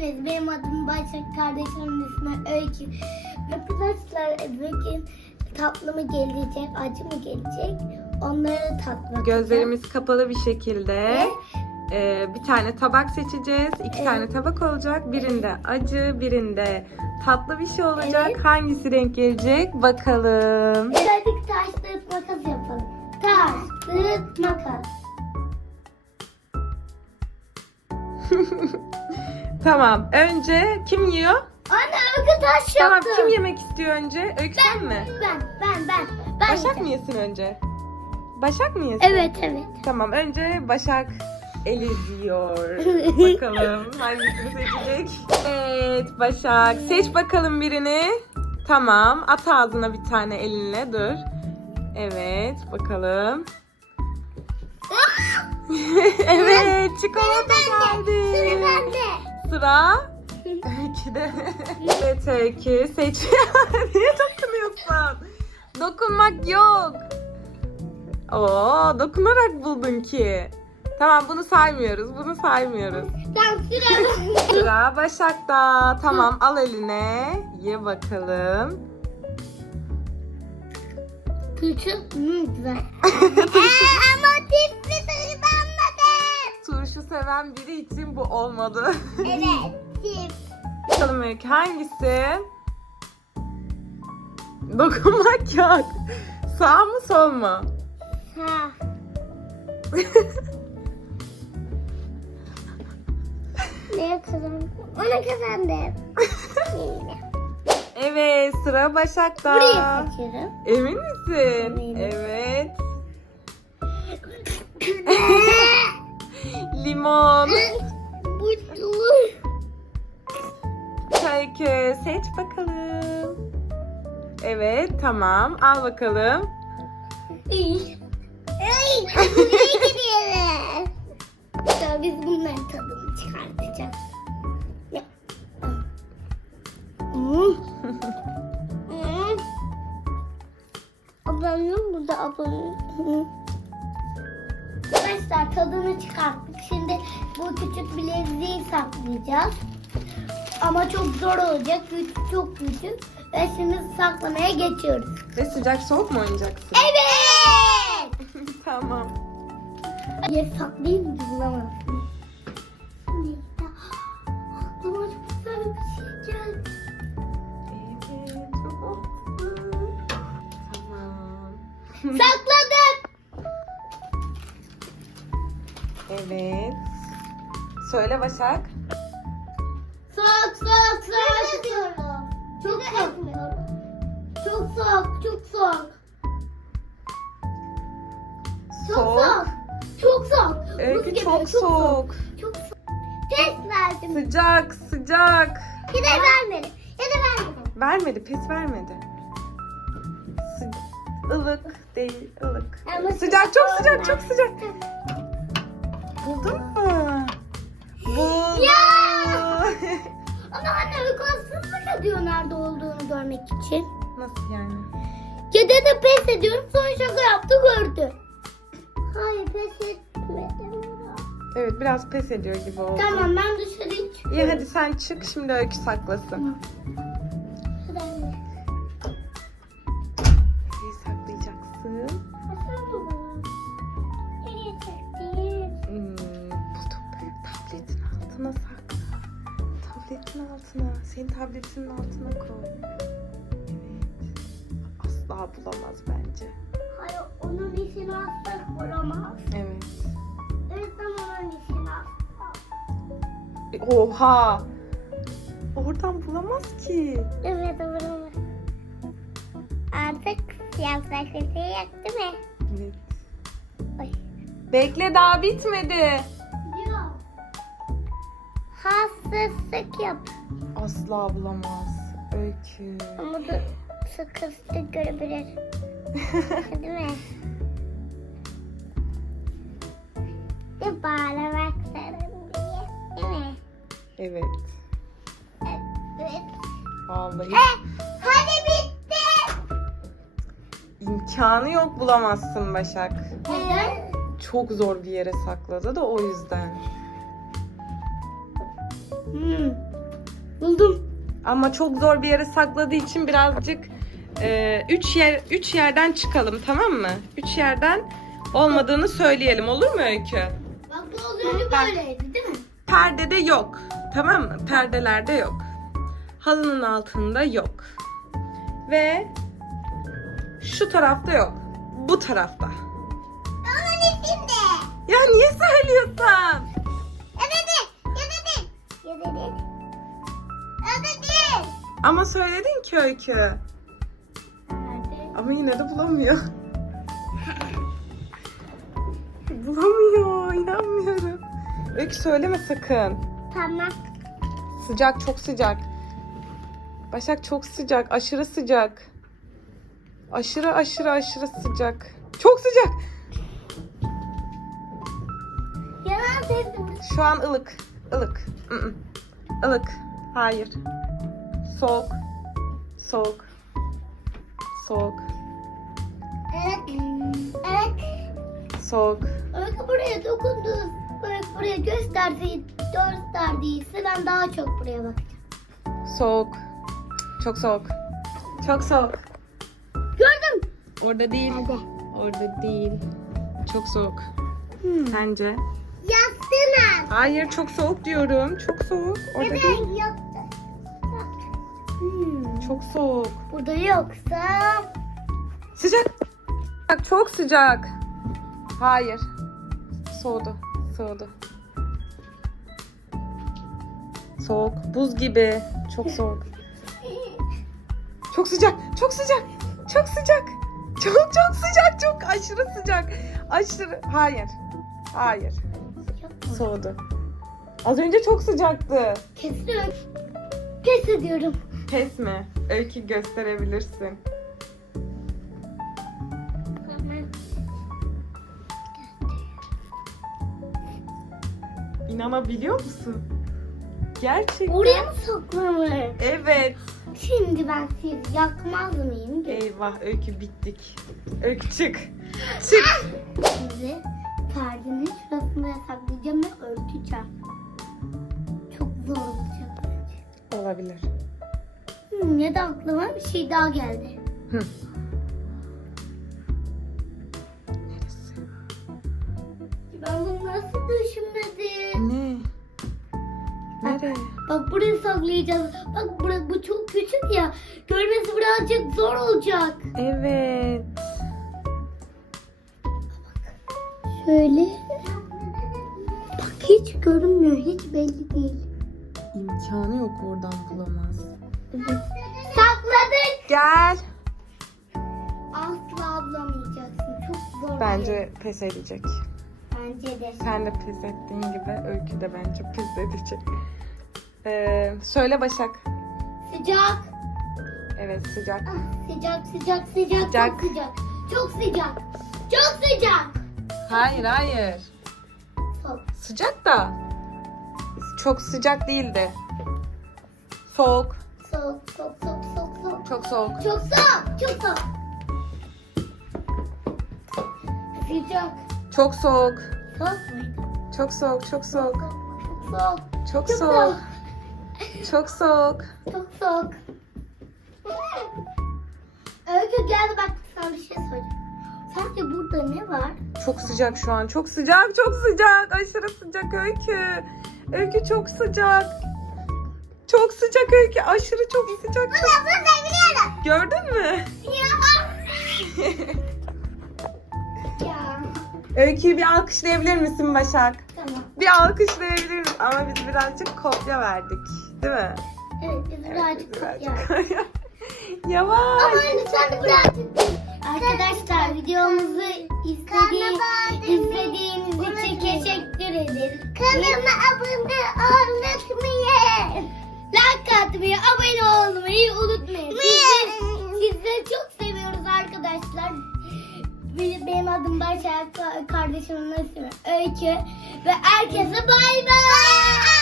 geldiniz. Benim adım Başak, kardeşimin ismi Öykü. Arkadaşlar bugün tatlı mı gelecek, acı mı gelecek? Onları tatmak. Gözlerimiz kapalı bir şekilde e, bir tane tabak seçeceğiz. İki Evet. tane tabak olacak. Birinde acı, birinde tatlı bir şey olacak. Evet. Hangisi renk gelecek? Bakalım. Birazcık taş kağıt makas yapalım. Taş kağıt makas. Tamam. Önce kim yiyor? Anne Öykü taş Tamam. Kim yemek istiyor önce? Öykü sen mi? Ben, ben, ben. ben Başak mı yesin önce? Başak mı yesin? Evet, evet. Tamam. Önce Başak eliziyor. bakalım hangisini seçecek? Evet Başak. Seç bakalım birini. Tamam. At ağzına bir tane elinle. Dur. Evet. Bakalım. evet. Çikolata geldi. Sıra bende. Sıra Öykü'de. evet Öykü. Seç. Niye dokunuyorsun? Dokunmak yok. Oo, dokunarak buldun ki. Tamam bunu saymıyoruz. Bunu saymıyoruz. Tamam sıra. Sıra Başak'ta. Tamam al eline. Ye bakalım. Turşu hmm, güzel. Eee ama tipli Turşu seven biri için bu olmadı. Evet tip. Bakalım Öykü hangisi? Dokunmak yok. Sağ mı sol mu? Ha. ne kazandım? Onu kazandım. Evet sıra Başak'ta. Burayı seçiyorum. Emin misin? Eminim. Evet. Limon. Öykü seç bakalım. Evet tamam al bakalım. Ya biz bunların tadını çıkartacağız. Hmm. Ablamın burada ablamın. Arkadaşlar tadını çıkarttık. Şimdi bu küçük bileziği saklayacağız. Ama çok zor olacak. Çok küçük. Ve şimdi saklamaya geçiyoruz. Ve sıcak soğuk mu oynayacaksın? Evet. tamam. Yer saklayayım ki bulamazsın. Evet. Söyle Başak. Soğuk soğuk soğuk. diyorum. Çok soğuk. Çok soğuk çok soğuk. Çok soğuk. Çok soğuk. Öykü gibi, çok soğuk. Çok soğuk. Test verdim. Sıcak sıcak. Ya da vermedi. Ya da vermedi. Vermedi pes vermedi. Sı ılık değil ılık. Ama Sıcak çok sıcak çok sıcak. Buldun mu? Buldum. Ya! Ama anne uykusuzluk ediyor nerede olduğunu görmek için. Nasıl yani? Ya da pes ediyorum sonra şaka yaptı gördü. Hayır pes etmedim. Evet biraz pes ediyor gibi oldu. Tamam ben dışarı çıkıyorum. İyi hadi sen çık şimdi öykü saklasın. Hadi Tabletin altına sakla. Tabletin altına. Senin tabletinin altına koy. Evet. Asla bulamaz bence. Hayır onun işini asla kuramaz. Evet. Evet ama onun işini asla. E, Oha! Oradan bulamaz ki. Evet kuramaz. Artık yaprak sesi yaktı mı? Evet. Ay. Bekle daha bitmedi. Yok. Hassaslık yap. Asla bulamaz. Öykü. Ama da sıkıntı görebilir. Değil mi? Bir bağlamak zorundayım. Değil mi? Evet. Evet. Vallahi He, hadi bitti. imkanı yok bulamazsın Başak. Neden? Çok zor bir yere sakladı da o yüzden. Hmm. Ama çok zor bir yere sakladığı için birazcık e, üç yer üç yerden çıkalım tamam mı? Üç yerden olmadığını söyleyelim olur mu Öykü? Bak bu az önce Bak. böyleydi değil mi? Perdede yok. Tamam mı? Perdelerde yok. Halının altında yok. Ve şu tarafta yok. Bu tarafta. Onun içinde. Ya niye söylüyorsun? Evet. Ama söyledin ki Öykü. Nerede? Ama yine de bulamıyor. bulamıyor. inanmıyorum. Öykü söyleme sakın. Tamam. Sıcak çok sıcak. Başak çok sıcak. Aşırı sıcak. Aşırı aşırı aşırı sıcak. Çok sıcak. Yalan. Şu an ılık. Ilık. Ilık. Hayır. Soğuk. Soğuk. Soğuk. Evet. Evet. Soğuk. Öykü buraya dokundu. Böyle buraya gösterdi, gösterdiyse ben daha çok buraya bakacağım. Soğuk. Çok soğuk. Çok soğuk. Gördüm. Orada değil. Nerede? Orada değil. Çok soğuk. Hmm. Sence? Yastığına. Hayır çok soğuk diyorum. Çok soğuk. Orada değil. yattı. Hmm. Çok soğuk. Burada yoksa Sıcak. Bak çok sıcak. Hayır. Soğudu. Soğudu. Soğuk. Buz gibi. Çok soğuk. Çok sıcak. Çok sıcak. Çok sıcak. Çok çok sıcak. Çok aşırı sıcak. Aşırı. Hayır. Hayır. Soğudu. Az önce çok sıcaktı. kesiyorum. Kes ediyorum. Pes mi? Öykü gösterebilirsin. İnanabiliyor musun? Gerçekten. Oraya mı saklamış? Evet. Şimdi ben sizi yakmaz mıyım? Eyvah Öykü bittik. Öykü çık. Çık. Sizi perdenin şurasına saklayacağım ve örteceğim. Çok zor olacak. Olabilir. Hmm, ya da aklıma bir şey daha geldi. Hı. Ben bunu nasıl düşünmedim? Ne? Nereye? Bak burayı saklayacağız. Bak bura, bu çok küçük ya. Görmesi birazcık zor olacak. Evet. Şöyle. Bak hiç görünmüyor. Hiç belli değil. İmkanı yok oradan bulamaz. Sakladık. Gel. Asla bulamayacaksın. Çok zor. Bence pes edecek. Bence de. Sen de pes ettiğin gibi Öykü de bence pes edecek. Ee, söyle Başak. Sıcak. Evet sıcak. Ah, sıcak sıcak sıcak. Sıcak. Çok sıcak. Çok sıcak. Çok sıcak. Hayır hayır. Soğuk. Sıcak da. Çok sıcak değildi. Soğuk. Soğuk soğuk soğuk soğuk soğuk. Çok soğuk. Çok soğuk. Çok soğuk. Sıcak. Çok soğuk. Soğuk muydu? Çok soğuk. Çok soğuk. Soğuk. Çok Çok soğuk. soğuk. Çok soğuk. Çok soğuk. Öykü gel bak sana bir şey söyleyeyim. Sence burada ne var? Çok sıcak şu an. Çok sıcak. Çok sıcak. Aşırı sıcak Öykü. Öykü çok sıcak. Çok sıcak Öykü. Aşırı çok sıcak. Bunu biliyorum. Gördün mü? ya. Öykü'yü bir alkışlayabilir misin Başak? Tamam. Bir alkışlayabilir misin? Ama biz birazcık kopya verdik. Değil mi? Evet birazcık kopya. birazcık- Yavaş. Ama lütfen birazcık. Arkadaşlar videomuzu izlediği, izlediğiniz için teşekkür ederiz. Kanalıma abone olmayı, like atmayı, abone olmayı unutmayın. Sizleri çok seviyoruz arkadaşlar. Benim adım Başak, kardeşimin ismi Öykü ve herkese bay bay.